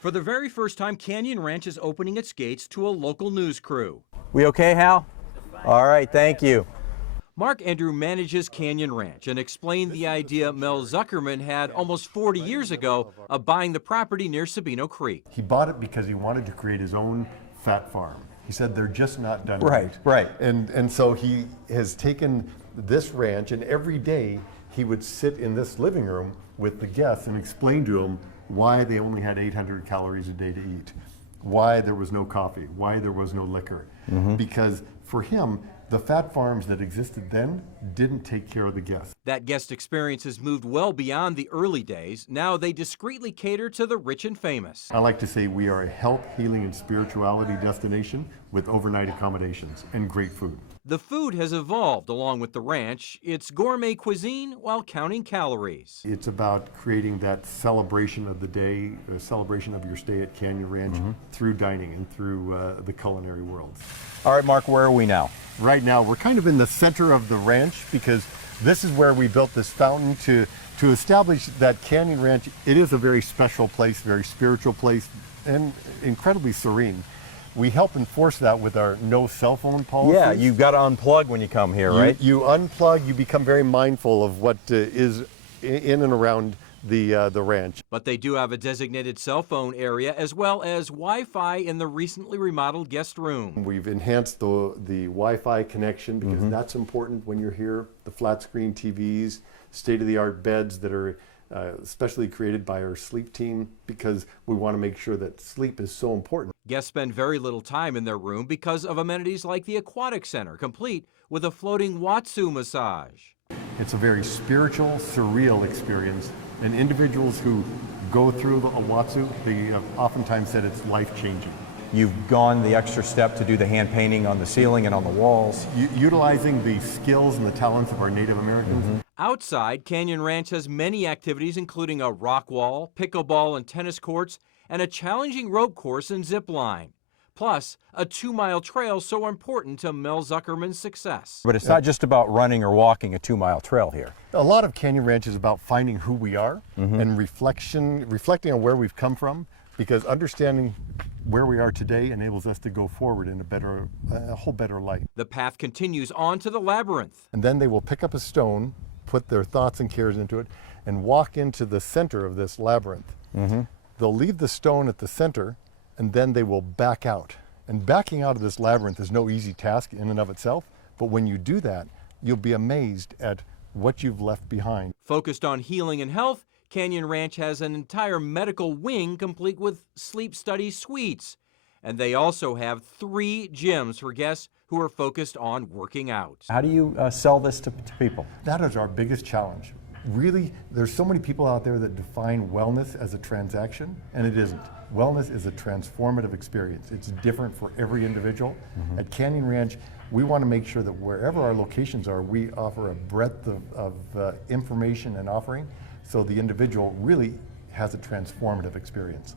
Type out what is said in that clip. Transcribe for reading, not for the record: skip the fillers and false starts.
For the very first time, Canyon Ranch is opening its gates to a local news crew. We okay, Hal? All right, thank you. Mark Andrew manages Canyon Ranch and explained the idea Mel Zuckerman had almost 40 years ago of buying the property near Sabino Creek. He bought it because he wanted to create his own fat farm. He said they're just not done Right. And so he has taken this ranch, and every day he would sit in this living room with the guests and explain to them why they only had 800 calories a day to eat, why there was no coffee, why there was no liquor. Because for him, the fat farms that existed then didn't take care of the guests. That guest experience has moved well beyond the early days. Now they discreetly cater to the rich and famous. I like to say we are a health, healing, and spirituality destination with overnight accommodations and great food. The food has evolved along with the ranch. It's gourmet cuisine while counting calories. It's about creating that celebration of the day, a celebration of your stay at Canyon Ranch through dining and through the culinary world. All right, Mark, where are we now? Right now, we're kind of in the center of the ranch because this is where we built this fountain to establish that Canyon Ranch. It is a very special place, very spiritual place, and incredibly serene. We help enforce that with our no cell phone policy. Yeah, you've got to unplug when you come here, right? You unplug, you become very mindful of what is in and around the ranch. But they do have a designated cell phone area as well as Wi-Fi in the recently remodeled guest room. We've enhanced the Wi-Fi connection because that's important when you're here. The flat screen TVs, state-of-the-art beds that are especially created by our sleep team because we want to make sure that sleep is so important. Guests spend very little time in their room because of amenities like the Aquatic Center, complete with a floating Watsu massage. It's a very spiritual, surreal experience, and individuals who go through the Watsu, they have oftentimes said it's life-changing. You've gone the extra step to do the hand painting on the ceiling and on the walls. Utilizing the skills and the talents of our Native Americans. Outside, Canyon Ranch has many activities including a rock wall, pickleball and tennis courts, and a challenging rope course and zip line. Plus, a 2-mile trail so important to Mel Zuckerman's success. But it's not just about running or walking a 2-mile trail here. A lot of Canyon Ranch is about finding who we are and reflecting on where we've come from, because understanding where we are today enables us to go forward in a whole better light. The path continues on to the labyrinth. And then they will pick up a stone, put their thoughts and cares into it, and walk into the center of this labyrinth. They'll leave the stone at the center, and then they will back out. And backing out of this labyrinth is no easy task in and of itself, but when you do that, you'll be amazed at what you've left behind. Focused on healing and health, Canyon Ranch has an entire medical wing complete with sleep study suites. And they also have 3 gyms for guests who are focused on working out. How do you sell this to people? That is our biggest challenge. Really, there's so many people out there that define wellness as a transaction, and it isn't. Wellness is a transformative experience. It's different for every individual. At Canyon Ranch, we want to make sure that wherever our locations are, we offer a breadth of information and offering so the individual really has a transformative experience.